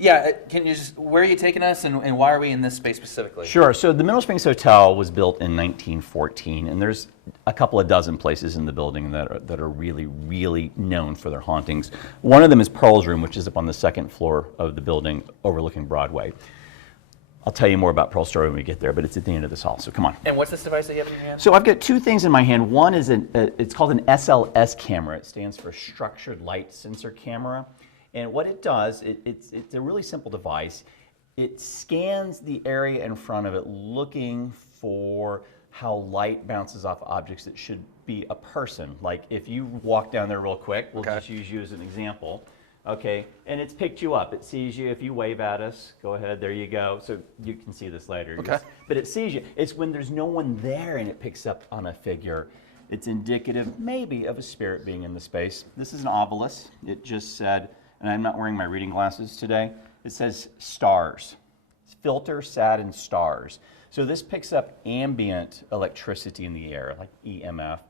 Yeah, can you just, where are you taking us and why are we in this space specifically? Sure. So the Mineral Springs Hotel was built in 1914, and there's a couple of dozen places in the building that are really, really known for their hauntings. One of them is Pearl's Room, which is up on the second floor of the building overlooking Broadway. I'll tell you more about Pearl's story when we get there, but it's at the end of this hall, so come on. And what's this device that you have in your hand? So I've got two things in my hand. One is it's called an SLS camera. It stands for Structured Light Sensor Camera. And what it does, it's a really simple device. It scans the area in front of it looking for how light bounces off objects that should be a person. Like if you walk down there real quick, we'll just use you as an example. Okay, and it's picked you up. It sees you. If you wave at us, go ahead, there you go. So you can see this later. Okay. But it sees you. It's when there's no one there and it picks up on a figure. It's indicative maybe of a spirit being in the space. This is an obelisk. It just said, and I'm not wearing my reading glasses today, it says stars. Filter, sat, and stars. So this picks up ambient electricity in the air, like EMF,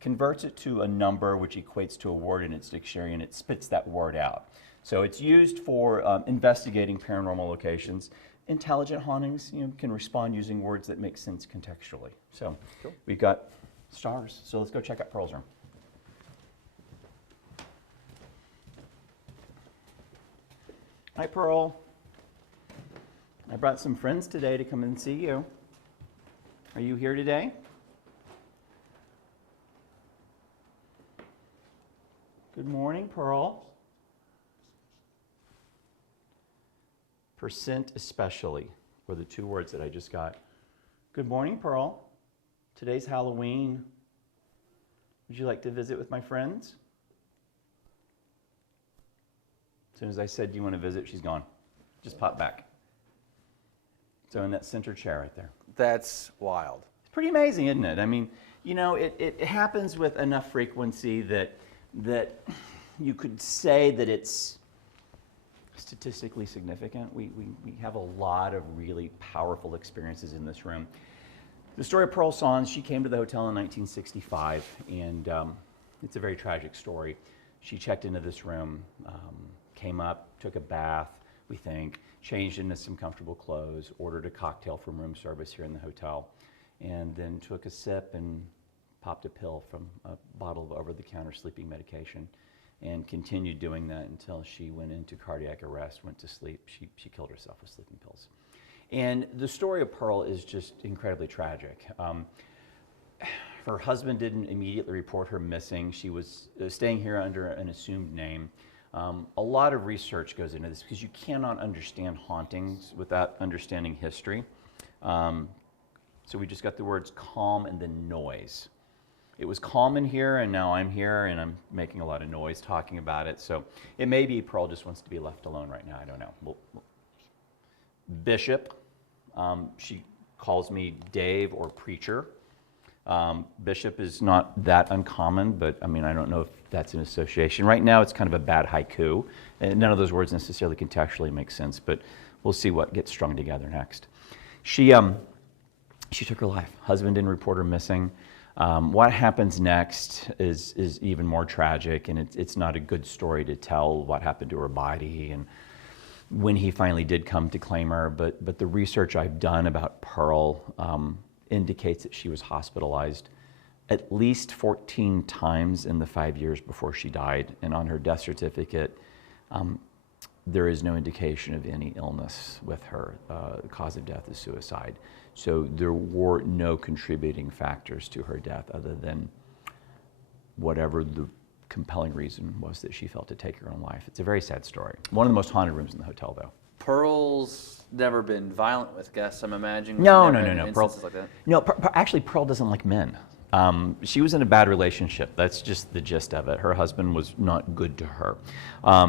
converts it to a number which equates to a word in its dictionary, and it spits that word out. So it's used for investigating paranormal locations. Intelligent hauntings, can respond using words that make sense contextually. So we've got stars. So let's go check out Pearl's room. Hi, Pearl. I brought some friends today to come and see you. Are you here today? Good morning, Pearl. Percent especially were the two words that I just got. Good morning, Pearl. Today's Halloween. Would you like to visit with my friends? As soon as I said, do you want to visit, she's gone. Just pop back. So in that center chair right there. That's wild. It's pretty amazing, isn't it? I mean, it happens with enough frequency that you could say that it's statistically significant. We have a lot of really powerful experiences in this room. The story of Pearl Sands, she came to the hotel in 1965, and it's a very tragic story. She checked into this room, came up, took a bath, we think, changed into some comfortable clothes, ordered a cocktail from room service here in the hotel, and then took a sip and popped a pill from a bottle of over-the-counter sleeping medication, and continued doing that until she went into cardiac arrest, went to sleep. She killed herself with sleeping pills. And the story of Pearl is just incredibly tragic. Her husband didn't immediately report her missing. She was staying here under an assumed name. A lot of research goes into this because you cannot understand hauntings without understanding history. So we just got the words calm and then noise. It was calm in here, and now I'm here, and I'm making a lot of noise talking about it. So it may be Pearl just wants to be left alone right now. I don't know. Bishop, she calls me Dave or preacher. Bishop is not that uncommon, but I mean, I don't know if that's an association. Right now, it's kind of a bad haiku. And none of those words necessarily contextually make sense, but we'll see what gets strung together next. She took her life. Husband didn't report her missing. What happens next is even more tragic, and it's not a good story to tell what happened to her body and when he finally did come to claim her. But the research I've done about Pearl indicates that she was hospitalized at least 14 times in the 5 years before she died. And on her death certificate, there is no indication of any illness with her. The cause of death is suicide. So there were no contributing factors to her death other than whatever the compelling reason was that she felt to take her own life. It's a very sad story. One of the most haunted rooms in the hotel, though. Pearl's never been violent with guests, I'm imagining. No. Pearl, like that. No, actually, Pearl doesn't like men. She was in a bad relationship. That's just the gist of it. Her husband was not good to her.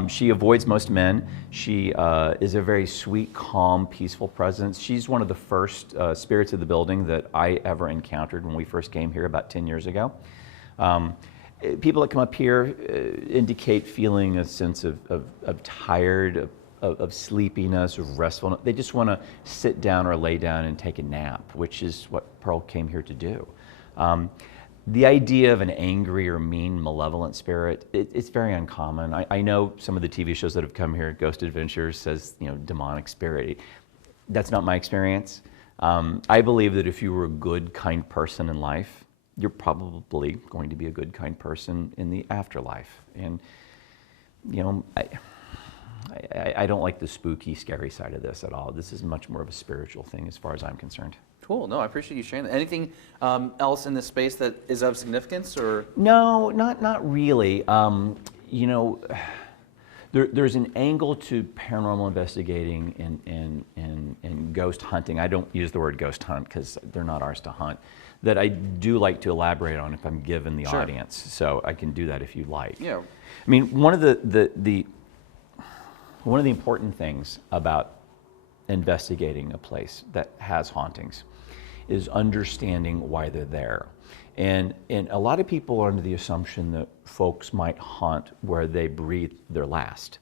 She avoids most men. She is a very sweet, calm, peaceful presence. She's one of the first spirits of the building that I ever encountered when we first came here about 10 years ago. People that come up here indicate feeling a sense of tired, of sleepiness, of restfulness. They just want to sit down or lay down and take a nap, which is what Pearl came here to do. The idea of an angry or mean, malevolent spirit, it's very uncommon. I know some of the TV shows that have come here, Ghost Adventures says, demonic spirit. That's not my experience. I believe that if you were a good, kind person in life, you're probably going to be a good, kind person in the afterlife. And, I don't like the spooky, scary side of this at all. This is much more of a spiritual thing as far as I'm concerned. Cool. No, I appreciate you sharing that. Anything else in this space that is of significance, or? No, not really. There's an angle to paranormal investigating and ghost hunting. I don't use the word ghost hunt because they're not ours to hunt. That I do like to elaborate on if I'm given the audience. So I can do that if you like. Yeah. I mean, one of the important things about investigating a place that has hauntings is understanding why they're there. And a lot of people are under the assumption that folks might haunt where they breathe their last.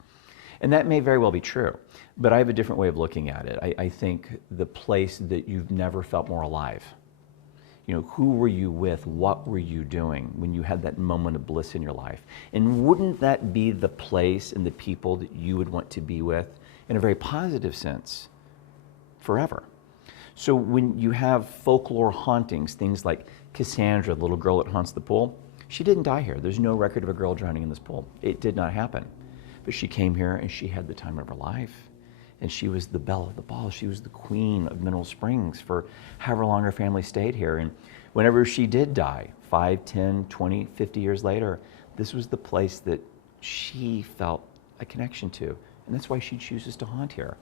And that may very well be true, but I have a different way of looking at it. I think the place that you've never felt more alive. Who were you with? What were you doing when you had that moment of bliss in your life? And wouldn't that be the place and the people that you would want to be with in a very positive sense forever? So when you have folklore hauntings, things like Cassandra, the little girl that haunts the pool, she didn't die here. There's no record of a girl drowning in this pool. It did not happen. But she came here and she had the time of her life. And she was the belle of the ball. She was the queen of Mineral Springs for however long her family stayed here. And whenever she did die, 5, 10, 20, 50 years later, this was the place that she felt a connection to. And that's why she chooses to haunt here.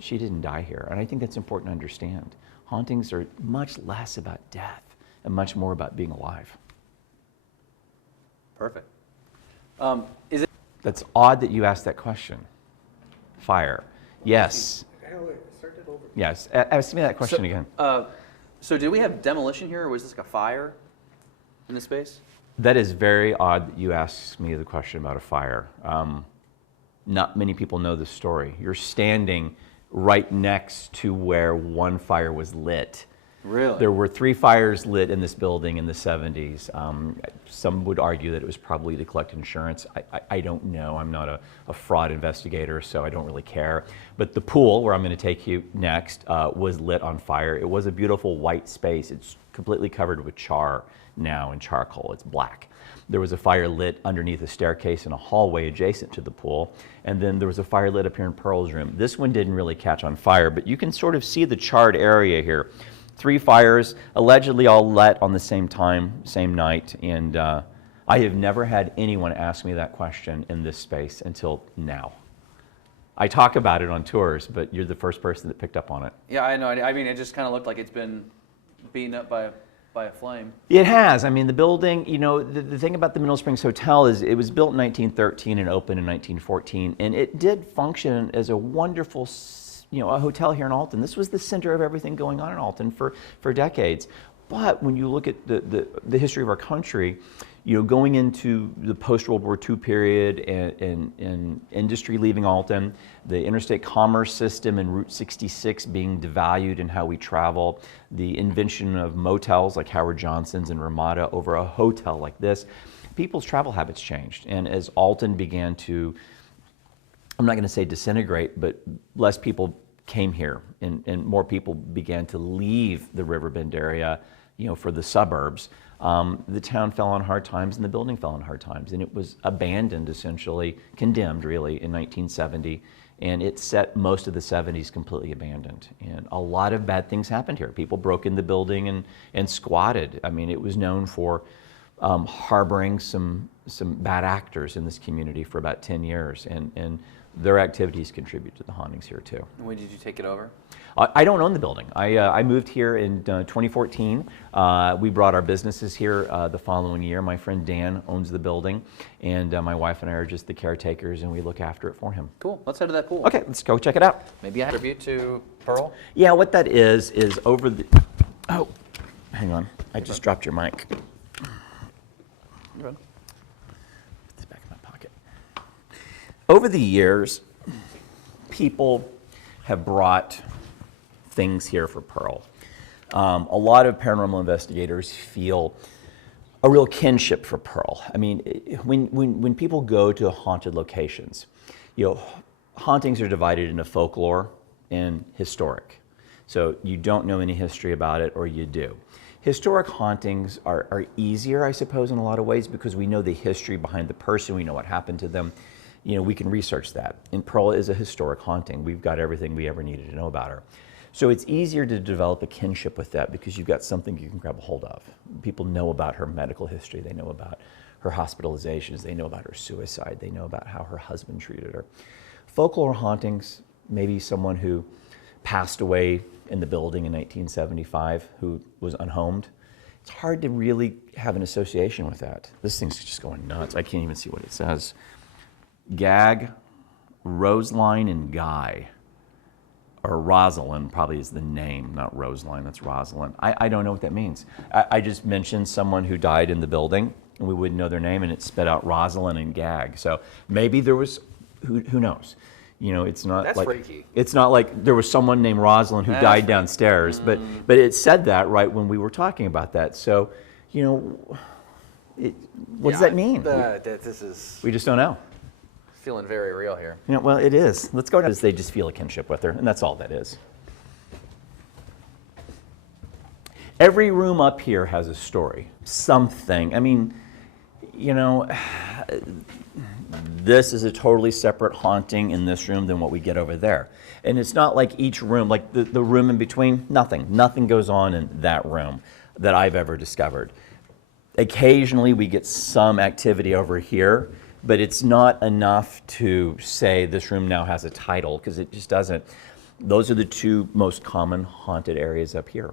She didn't die here. And I think that's important to understand. Hauntings are much less about death and much more about being alive. Perfect. That's odd that you asked that question. Fire. Yes. Yes. Ask me that question again. So did we have demolition here, or was this like a fire in this space? That is very odd that you asked me the question about a fire. Not many people know this story. You're standing right next to where one fire was lit. Really? There were 3 fires lit in this building in the 70s. Some would argue that it was probably to collect insurance. I don't know. I'm not a fraud investigator, so I don't really care. But the pool, where I'm going to take you next, was lit on fire. It was a beautiful white space. It's completely covered with char now and charcoal. It's black. There was a fire lit underneath a staircase in a hallway adjacent to the pool. And then there was a fire lit up here in Pearl's room. This one didn't really catch on fire, but you can sort of see the charred area here. 3 fires, allegedly all lit on the same time, same night, and I have never had anyone ask me that question in this space until now. I talk about it on tours, but you're the first person that picked up on it. Yeah, I know. I mean, it just kind of looked like it's been beaten up by a flame. It has. I mean, the building, the thing about the Mineral Springs Hotel is it was built in 1913 and opened in 1914, and it did function as a wonderful a hotel here in Alton. This was the center of everything going on in Alton for decades. But when you look at the history of our country, going into the post-World War II period and industry leaving Alton, the interstate commerce system and Route 66 being devalued in how we travel, the invention of motels like Howard Johnson's and Ramada over a hotel like this, people's travel habits changed. And as Alton began to, I'm not going to say disintegrate, but less people came here and more people began to leave the Riverbend area, for the suburbs. The town fell on hard times and the building fell on hard times, and it was abandoned, essentially, condemned really in 1970, and it set most of the 70s completely abandoned. And a lot of bad things happened here. People broke in the building and squatted. I mean, it was known for harboring some bad actors in this community for about 10 years, and their activities contribute to the hauntings here too. When did you take it over? I don't own the building. I moved here in 2014. We brought our businesses here the following year. My friend Dan owns the building, and my wife and I are just the caretakers, and we look after it for him. Cool. Let's head to that pool. Okay, let's go check it out. Maybe I attribute to Pearl? Yeah, what that is over the... Oh, hang on. I just dropped your mic. You're good. Put this back in my pocket. Over the years, people have brought things here for Pearl. A lot of paranormal investigators feel a real kinship for Pearl. I mean, when people go to haunted locations, hauntings are divided into folklore and historic. So you don't know any history about it, or you do. Historic hauntings are easier, I suppose, in a lot of ways, because we know the history behind the person, we know what happened to them. We can research that. And Pearl is a historic haunting. We've got everything we ever needed to know about her. So it's easier to develop a kinship with that because you've got something you can grab a hold of. People know about her medical history. They know about her hospitalizations. They know about her suicide. They know about how her husband treated her. Folklore hauntings, maybe someone who passed away in the building in 1975 who was unhomed. It's hard to really have an association with that. This thing's just going nuts. I can't even see what it says. Gag, Roseline, and Guy. Or Rosalind probably is the name, not Roseline, that's Rosalind. I don't know what that means. I just mentioned someone who died in the building, and we wouldn't know their name, and it sped out Rosalind and Gag. So maybe there was, who knows? It's not That's like freaky. It's not like there was someone named Rosalind who died downstairs, but it said that right when we were talking about that. So, what does that mean? This is We just don't know. feeling very real here. Well, it is. Let's go down. They just feel a kinship with her, and that's all that is. Every room up here has a story, something. I mean, this is a totally separate haunting in this room than what we get over there. And it's not like each room, like the room in between, nothing goes on in that room that I've ever discovered. Occasionally we get some activity over here, but it's not enough to say this room now has a title, because it just doesn't. Those are the two most common haunted areas up here.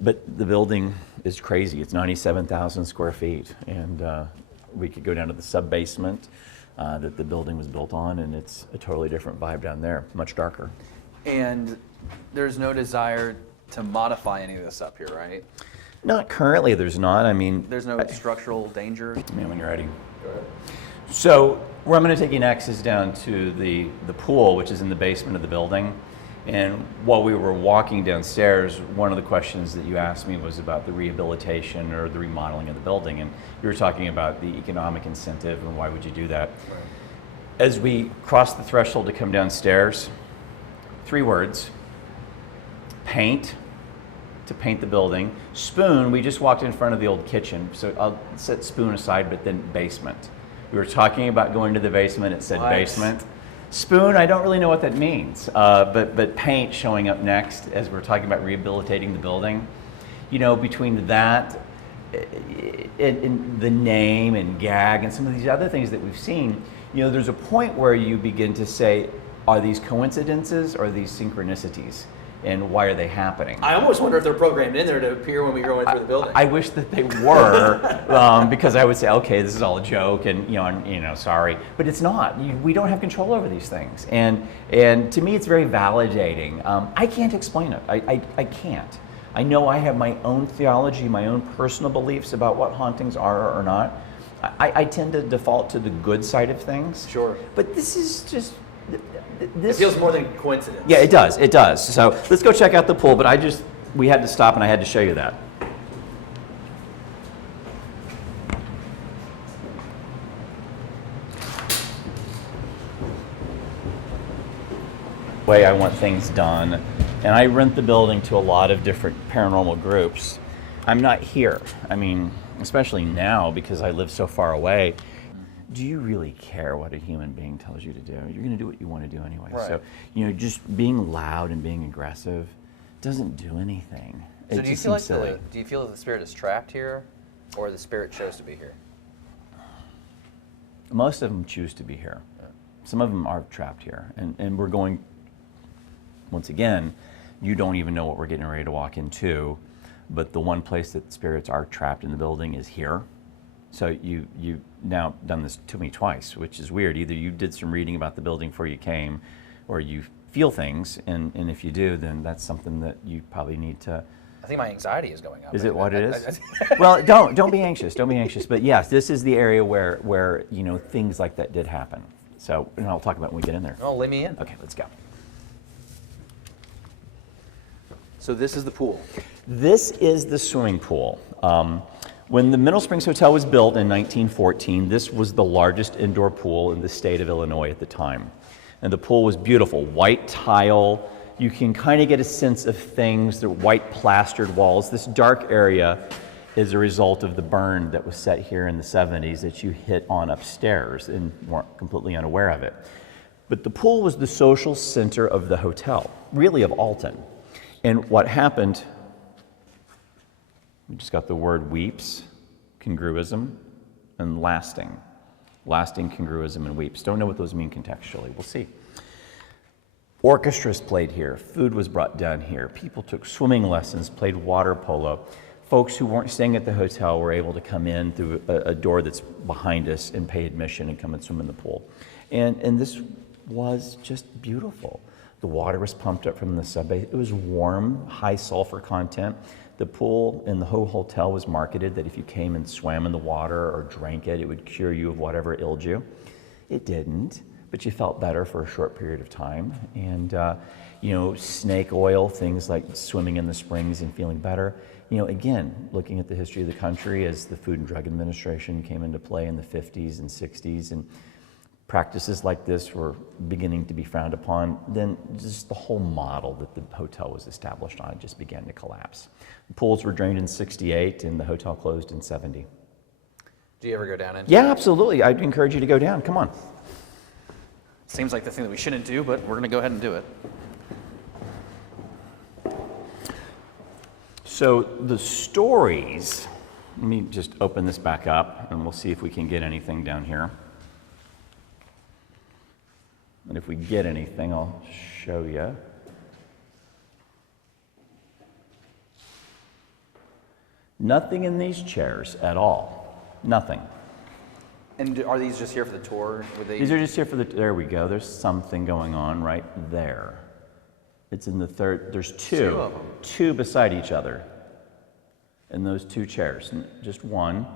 But the building is crazy. It's 97,000 square feet, and we could go down to the sub-basement that the building was built on, and it's a totally different vibe down there, much darker. And there's no desire to modify any of this up here, right? Not currently, there's not. I mean, There's no structural danger. when you're ready. So where I'm going to take you next is down to the pool, which is in the basement of the building. And while we were walking downstairs, one of the questions that you asked me was about the rehabilitation or the remodeling of the building. And you were talking about the economic incentive and why would you do that. Right. As we crossed the threshold to come downstairs, 3 words: paint, to paint the building. Spoon, we just walked in front of the old kitchen, so I'll set spoon aside, but then basement. We were talking about going to the basement, it said What? basement. Spoon, I don't really know what that means, but paint showing up next as we're talking about rehabilitating the building. Between that and the name and Gag and some of these other things that we've seen, there's a point where you begin to say, are these coincidences or are these synchronicities? And why are they happening? I almost wonder if they're programmed in there to appear when we go in through the building. I wish that they were, because I would say, okay, this is all a joke, and sorry, but it's not. We don't have control over these things, and to me, it's very validating. I can't explain it. I can't. I know I have my own theology, my own personal beliefs about what hauntings are or not. I tend to default to the good side of things. Sure. But this is just. It feels more than coincidence. Yeah, it does. So let's go check out the pool, but we had to stop and I had to show you that. Way I want things done, and I rent the building to a lot of different paranormal groups. I'm not here. I mean, especially now because I live so far away. Do you really care what a human being tells you to do? You're going to do what you want to do anyway. Right. So, just being loud and being aggressive doesn't do anything. So It do you just feel seems like silly. do you feel that the spirit is trapped here, or the spirit chose to be here? Most of them choose to be here. Some of them are trapped here. And we're going, once again, you don't even know what we're getting ready to walk into, but the one place that spirits are trapped in the building is here. So you've now done this to me twice, which is weird. Either you did some reading about the building before you came, or you feel things, and if you do, then that's something that you probably need to. I think my anxiety is going up. Is it what it is? Well, don't be anxious. Don't be anxious. But yes, this is the area where things like that did happen. So, and I'll talk about it when we get in there. Oh, let me in. Okay, let's go. So this is the pool. This is the swimming pool. When the Mineral Springs Hotel was built in 1914, this was the largest indoor pool in the state of Illinois at the time. And the pool was beautiful, white tile. You can kind of get a sense of things, the white plastered walls. This dark area is a result of the burn that was set here in the 70s that you hit on upstairs and weren't completely unaware of it. But the pool was the social center of the hotel, really of Alton. And what happened, we just got the word weeps, congruism, and lasting. Lasting, congruism, and weeps. Don't know what those mean contextually. We'll see. Orchestras played here. Food was brought down here. People took swimming lessons, played water polo. Folks who weren't staying at the hotel were able to come in through a door that's behind us and pay admission and come and swim in the pool. And this was just beautiful. The water was pumped up from the subbase. It was warm, high sulfur content. The pool in the whole hotel was marketed that if you came and swam in the water or drank it, it would cure you of whatever ailed you. It didn't, but you felt better for a short period of time. And, snake oil, things like swimming in the springs and feeling better. Again, looking at the history of the country as the Food and Drug Administration came into play in the 50s and 60s, and practices like this were beginning to be frowned upon, then just the whole model that the hotel was established on just began to collapse. The pools were drained in 68 and the hotel closed in 70. Do you ever go down into Yeah, absolutely. I'd encourage you to go down. Come on. Seems like the thing that we shouldn't do, but we're going to go ahead and do it. So the stories, let me just open this back up and we'll see if we can get anything down here. And if we get anything, I'll show you. Nothing in these chairs at all. Nothing. And are these just here for the tour? These are just here for the, there we go. There's something going on right there. It's in the third, there's two of them. Two beside each other in those two chairs, just one.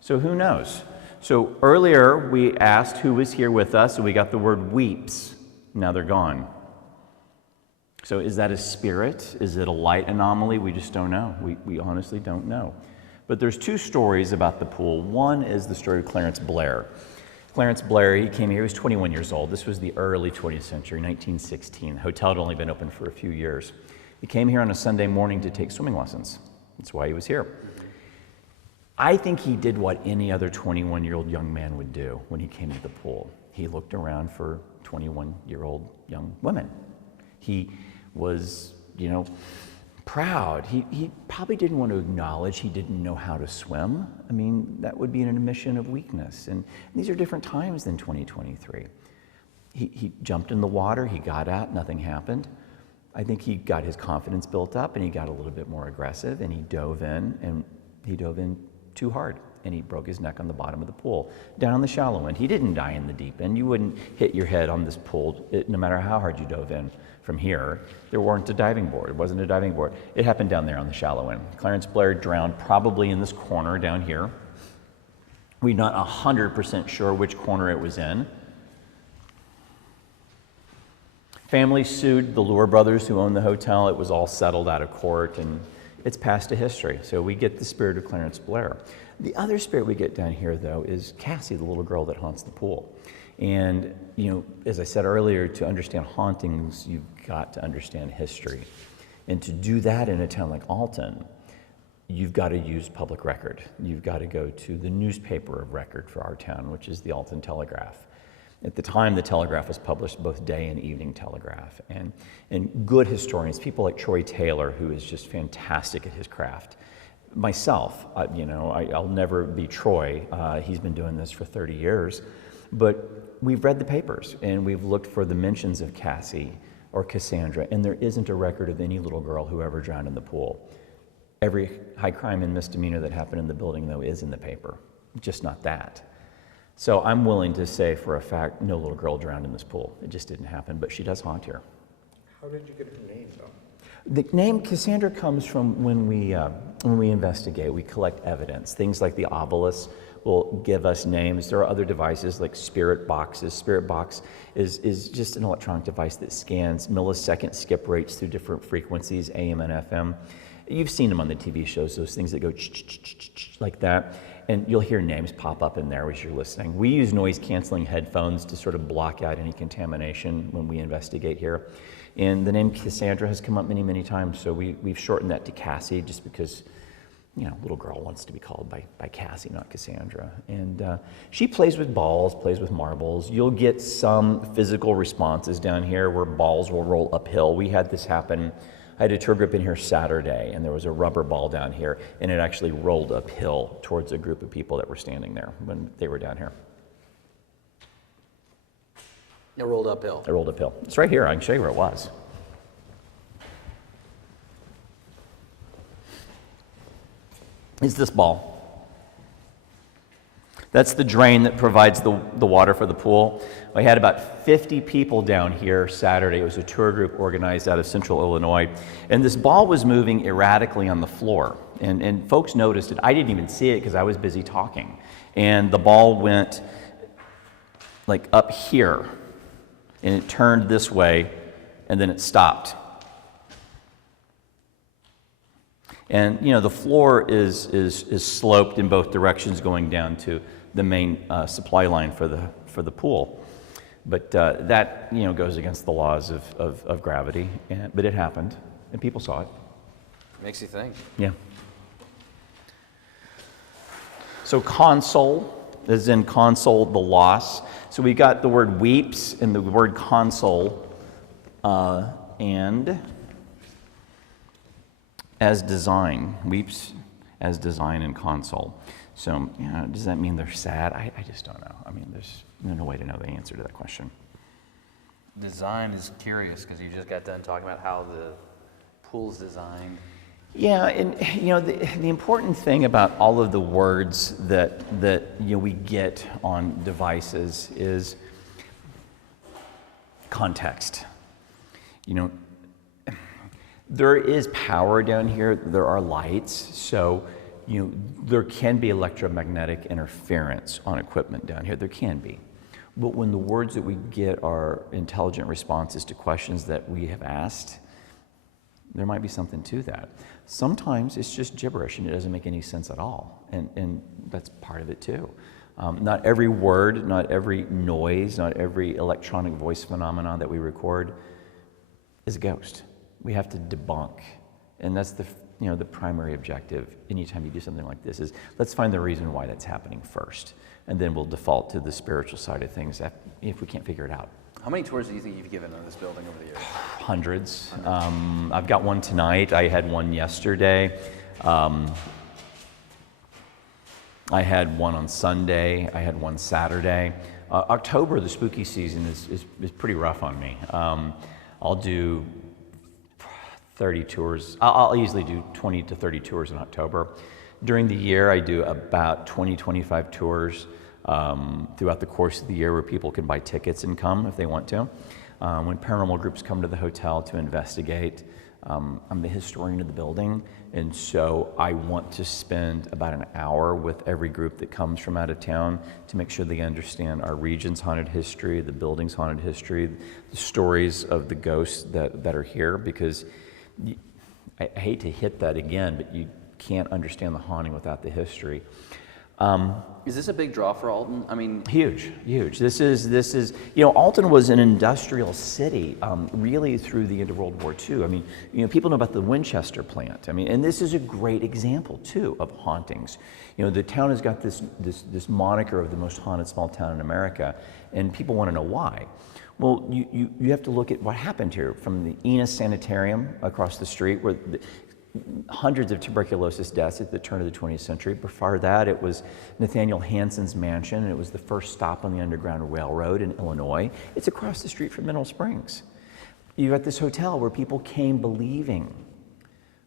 So who knows? So earlier we asked who was here with us, and we got the word weeps. Now they're gone. So is that a spirit? Is it a light anomaly? We just don't know. We honestly don't know. But there's two stories about the pool. One is the story of Clarence Blair. Clarence Blair, he came here, he was 21 years old. This was the early 20th century, 1916. The hotel had only been open for a few years. He came here on a Sunday morning to take swimming lessons. That's why he was here. I think he did what any other 21-year-old young man would do when he came to the pool. He looked around for 21-year-old young women. He was, proud. He probably didn't want to acknowledge he didn't know how to swim. I mean, that would be an admission of weakness. And these are different times than 2023. He jumped in the water, he got out, nothing happened. I think he got his confidence built up and he got a little bit more aggressive and he dove in, and he dove in too hard and he broke his neck on the bottom of the pool. Down in the shallow end, he didn't die in the deep end. You wouldn't hit your head on this pool no matter how hard you dove in. From here, there weren't a diving board. It wasn't a diving board. It happened down there on the shallow end. Clarence Blair drowned probably in this corner down here. We're not 100% sure which corner it was in. Family sued the Lure brothers who owned the hotel. It was all settled out of court, and it's past to history. So we get the spirit of Clarence Blair. The other spirit we get down here, though, is Cassie, the little girl that haunts the pool. And, as I said earlier, to understand hauntings, you've got to understand history. And to do that in a town like Alton, you've got to use public record. You've got to go to the newspaper of record for our town, which is the Alton Telegraph. At the time, the Telegraph was published both day and evening telegraph. And good historians, people like Troy Taylor, who is just fantastic at his craft. Myself, I'll never be Troy. He's been doing this for 30 years. But we've read the papers and we've looked for the mentions of Cassie or Cassandra, and there isn't a record of any little girl who ever drowned in the pool. Every high crime and misdemeanor that happened in the building, though, is in the paper, just not that. So I'm willing to say for a fact, no little girl drowned in this pool. It just didn't happen, but she does haunt here. How did you get her name, though? The name Cassandra comes from when we investigate, we collect evidence. Things like the obelisk will give us names. There are other devices like spirit boxes. Spirit box is just an electronic device that scans millisecond skip rates through different frequencies, AM and FM. You've seen them on the TV shows, those things that go like that, and you'll hear names pop up in there as you're listening. We use noise-canceling headphones to sort of block out any contamination when we investigate here. And the name Cassandra has come up many, many times, so we've shortened that to Cassie just because, little girl wants to be called by Cassie, not Cassandra. And she plays with balls, plays with marbles. You'll get some physical responses down here where balls will roll uphill. We had this happen. I had a tour group in here Saturday, and there was a rubber ball down here, and it actually rolled uphill towards a group of people that were standing there when they were down here. It rolled uphill. It rolled uphill. It's right here. I can show you where it was. It's this ball. That's the drain that provides the water for the pool. I had about 50 people down here Saturday. It was a tour group organized out of Central Illinois. And this ball was moving erratically on the floor. And folks noticed it. I didn't even see it because I was busy talking. And the ball went like up here. And it turned this way. And then it stopped. And the floor is sloped in both directions going down to the main supply line for the pool. But that goes against the laws of gravity. But it happened, and people saw it. Makes you think. Yeah. So console, as in console, the loss. So we got the word weeps and the word console, and as design, weeps as design and console. So, does that mean they're sad? I just don't know. I mean, there's no way to know the answer to that question. Design is curious because you just got done talking about how the pool's designed. Yeah, and the important thing about all of the words that we get on devices is context. There is power down here. There are lights, so there can be electromagnetic interference on equipment down here. There can be. But when the words that we get are intelligent responses to questions that we have asked, there might be something to that. Sometimes it's just gibberish and it doesn't make any sense at all. And that's part of it too. Not every word, not every noise, not every electronic voice phenomenon that we record is a ghost. We have to debunk. And that's the primary objective anytime you do something like this is let's find the reason why that's happening first. And then we'll default to the spiritual side of things if we can't figure it out. How many tours do you think you've given on this building over the years? Hundreds. I've got one tonight. I had one yesterday. I had one on Sunday. I had one Saturday. October, the spooky season, is pretty rough on me. I'll do 30 tours. I'll easily do 20 to 30 tours in October. During the year, I do about 20, 25 tours throughout the course of the year where people can buy tickets and come if they want to. When paranormal groups come to the hotel to investigate, I'm the historian of the building, and so I want to spend about an hour with every group that comes from out of town to make sure they understand our region's haunted history, the building's haunted history, the stories of the ghosts that are here, because I hate to hit that again, but you can't understand the haunting without the history. Is this a big draw for Alton? I mean, huge. This is. Alton was an industrial city, really through the end of World War II. I mean, people know about the Winchester plant. I mean, and this is a great example too of hauntings. The town has got this moniker of the most haunted small town in America, and people want to know why. Well, you have to look at what happened here from the Enos Sanitarium across the street, where hundreds of tuberculosis deaths at the turn of the 20th century. Before that, it was Nathaniel Hansen's mansion, and it was the first stop on the Underground Railroad in Illinois. It's across the street from Mineral Springs. You got this hotel where people came believing,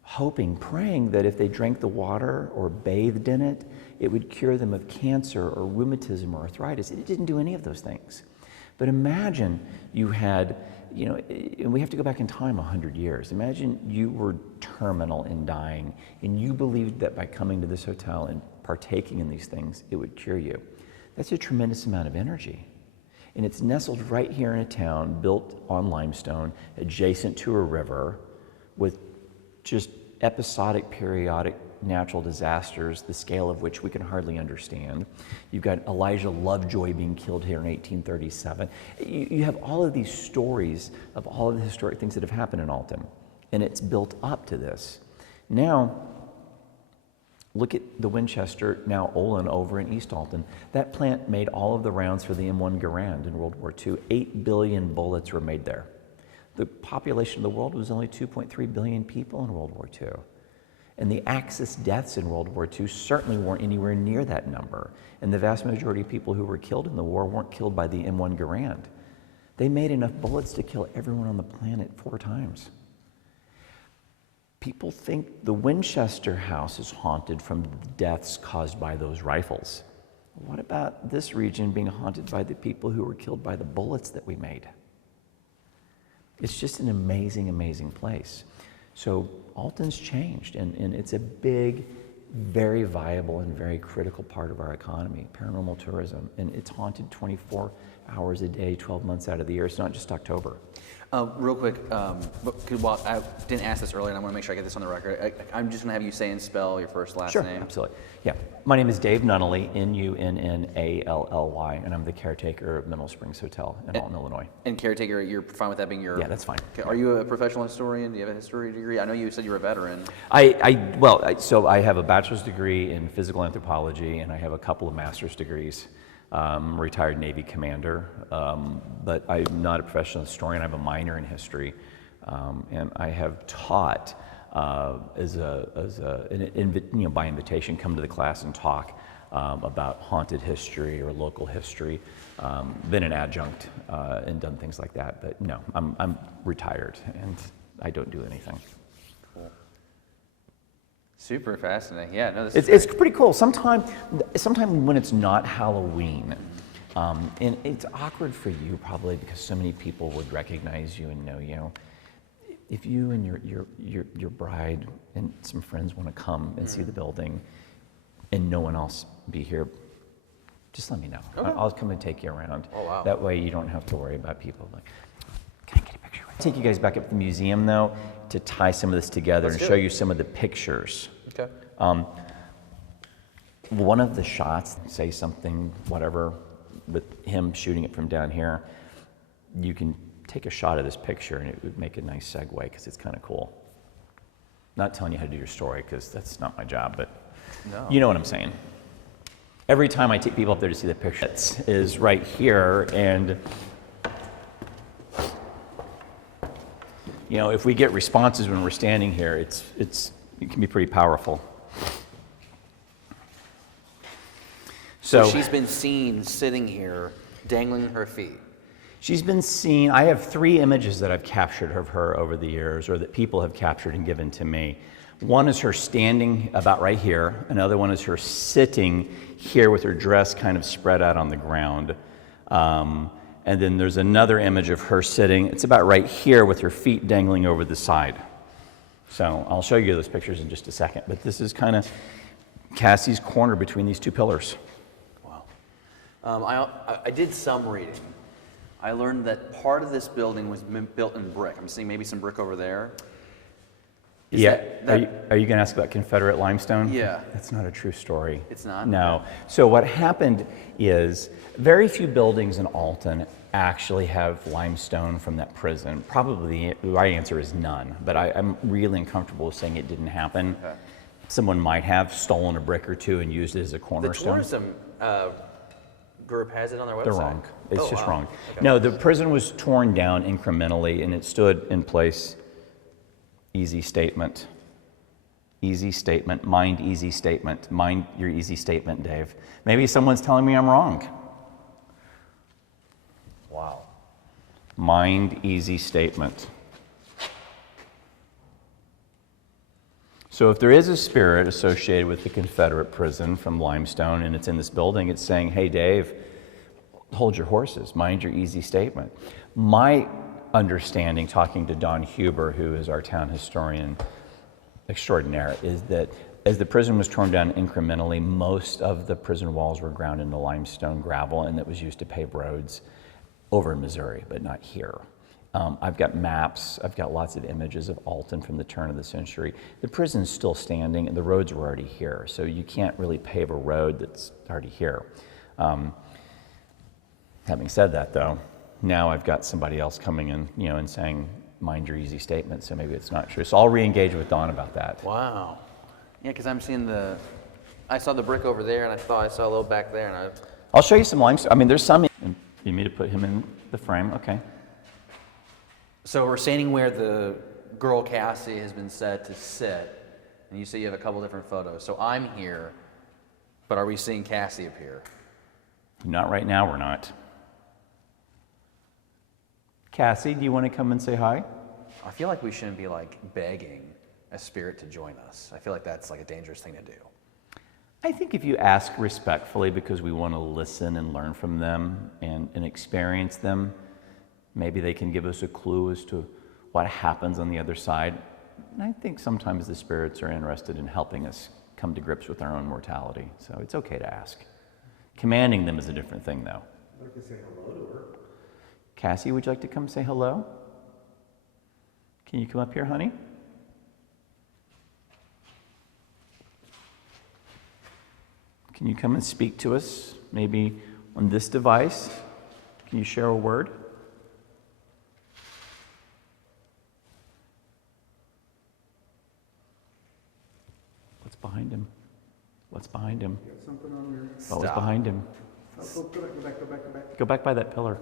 hoping, praying that if they drank the water or bathed in it, it would cure them of cancer or rheumatism or arthritis. It didn't do any of those things. But imagine you had, and we have to go back in time 100 years. Imagine you were terminal and dying, and you believed that by coming to this hotel and partaking in these things, it would cure you. That's a tremendous amount of energy. And it's nestled right here in a town built on limestone, adjacent to a river, with just episodic, periodic natural disasters, the scale of which we can hardly understand. You've got Elijah Lovejoy being killed here in 1837. You have all of these stories of all of the historic things that have happened in Alton, and it's built up to this. Now, look at the Winchester, now Olin, over in East Alton. That plant made all of the rounds for the M1 Garand in World War II. 8 billion bullets were made there. The population of the world was only 2.3 billion people in World War II. And the Axis deaths in World War II certainly weren't anywhere near that number. And the vast majority of people who were killed in the war weren't killed by the M1 Garand. They made enough bullets to kill everyone on the planet 4 times. People think the Winchester house is haunted from the deaths caused by those rifles. What about this region being haunted by the people who were killed by the bullets that we made? It's just an amazing, amazing place. So Alton's changed, and it's a big, very viable and very critical part of our economy, paranormal tourism, and it's haunted 24 hours a day, 12 months out of the year. It's not just October. Real quick, well, I didn't ask this earlier, and I want to make sure I get this on the record. I'm just going to have you say and spell your first, last Sure, name. absolutely. Yeah, my name is Dave Nunnally, Nunnally, and I'm the caretaker of Mineral Springs Hotel in Alton, Illinois. And caretaker, you're fine with that being your... Yeah, that's fine. Okay. Are you a professional historian? Do you have a history degree? I know you said you're a veteran. So I have a bachelor's degree in physical anthropology, and I have a couple of master's degrees. Retired Navy commander, but I'm not a professional historian. I have a minor in history, and I have taught by invitation, come to the class and talk about haunted history or local history. Been an adjunct and done things like that, but no, I'm retired and I don't do anything. Super fascinating. Yeah, no, It's pretty cool. Sometime when it's not Halloween, and it's awkward for you probably because so many people would recognize you and know you. If you and your bride and some friends want to come and see the building, and no one else be here, just let me know. Okay. I'll come and take you around. Oh, wow. That way you don't have to worry about people like, can I get a picture? I'll take you guys back up to the museum though to tie some of this together and show you some of the pictures. Okay. One of the shots, say something, whatever, with him shooting it from down here, you can take a shot of this picture and it would make a nice segue because it's kind of cool. Not telling you how to do your story because that's not my job, but No. you know what I'm saying. Every time I take people up there to see the picture, it is right here, and you know, if we get responses when we're standing here, it can be pretty powerful. So she's been seen sitting here, dangling her feet. She's been seen. I have 3 images that I've captured of her over the years, or that people have captured and given to me. One is her standing about right here. Another one is her sitting here with her dress kind of spread out on the ground. And then there's another image of her sitting. It's about right here with her feet dangling over the side. So I'll show you those pictures in just a second. But this is kind of Cassie's corner between these 2 pillars. Wow. I did some reading. I learned that part of this building was built in brick. I'm seeing maybe some brick over there. Are you going to ask about Confederate limestone? Yeah. That's not a true story. It's not? No. So what happened is very few buildings in Alton actually have limestone from that prison. Probably the right answer is none, but I'm really uncomfortable with saying it didn't happen. Okay. Someone might have stolen a brick or 2 and used it as a cornerstone. The tourism group has it on their website. They're wrong. It's just wow. wrong. Okay. No, the prison was torn down incrementally and it stood in place. Easy statement. Easy statement. Mind easy statement. Mind your easy statement, Dave. Maybe someone's telling me I'm wrong. Wow. Mind easy statement. So if there is a spirit associated with the Confederate prison from limestone and it's in this building, it's saying, hey, Dave, hold your horses. Mind your easy statement. My understanding, talking to Don Huber, who is our town historian extraordinaire, is that as the prison was torn down incrementally, most of the prison walls were ground into limestone gravel, and that was used to pave roads over in Missouri, but not here. I've got maps. I've got lots of images of Alton from the turn of the century. The prison's still standing, and the roads were already here, so you can't really pave a road that's already here. Having said that, though, now I've got somebody else coming in, and saying, mind your easy statement, so maybe it's not true. So I'll re-engage with Dawn about that. Wow. Yeah, because I'm seeing I saw the brick over there, and I thought I saw a little back there, and I'll show you some limestone. I mean, there's some. You need me to put him in the frame? Okay. So we're standing where the girl Cassie has been said to sit, and you say you have a couple different photos. So I'm here, but are we seeing Cassie appear? Not right now, we're not. Cassie, do you want to come and say hi? I feel like we shouldn't be begging a spirit to join us. I feel like that's a dangerous thing to do. I think if you ask respectfully because we want to listen and learn from them and experience them, maybe they can give us a clue as to what happens on the other side. And I think sometimes the spirits are interested in helping us come to grips with our own mortality. So it's okay to ask. Commanding them is a different thing, though. I'd like to say hello to her. Cassie, would you like to come say hello? Can you come up here, honey? Can you come and speak to us, maybe on this device? Can you share a word? What's behind him? What's behind him? You got something on your... What was behind him? Oh, go back, go back, go back. Go back by that pillar.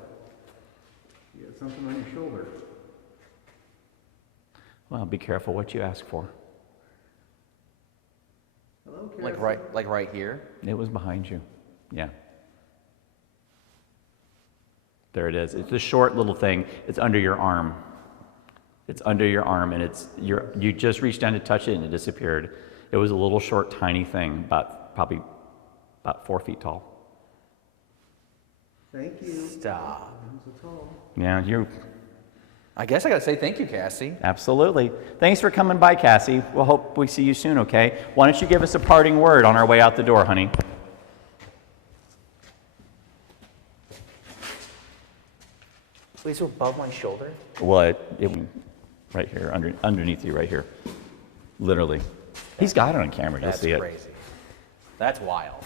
You got something on your shoulder. Well, be careful what you ask for. Hello, Cassie. Right here? It was behind you. Yeah. There it is. It's a short little thing. It's under your arm. It's under your arm, and you just reached down to touch it, and it disappeared. It was a little short, tiny thing, probably about 4 feet tall. Thank you. Stop. I'm so tall. Yeah, you I guess I gotta say thank you, Cassie. absolutely. Thanks for coming by, Cassie. We'll hope we see you soon, okay? Why don't you give us a parting word on our way out the door, honey? Please above my shoulder. Well, it right here, underneath you, right here. Literally. He's got it on camera. You'll That's see it. crazy. That's wild.